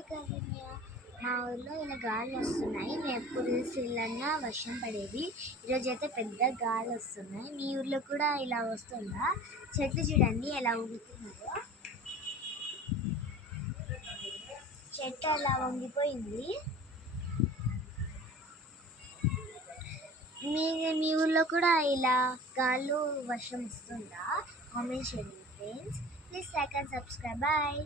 Hi కారుణ్య, మా ఊర్లో ఇలా గాలులు వస్తున్నాయి. మేము ఎప్పుడు సిల్లన్నా వర్షం పడేది. ఈరోజు అయితే పెద్ద గాలి వస్తున్నాయి. మీ ఊర్లో కూడా ఇలా వస్తుందా? చెట్లు చూడండి ఎలా ఊగుతున్నాయో. చెట్టు అలా వంగిపోయింది. మీ ఊర్లో కూడా ఇలా గాలు వర్షం వస్తుందా? కామెంట్ చేయండి friends. Please like and subscribe. Bye.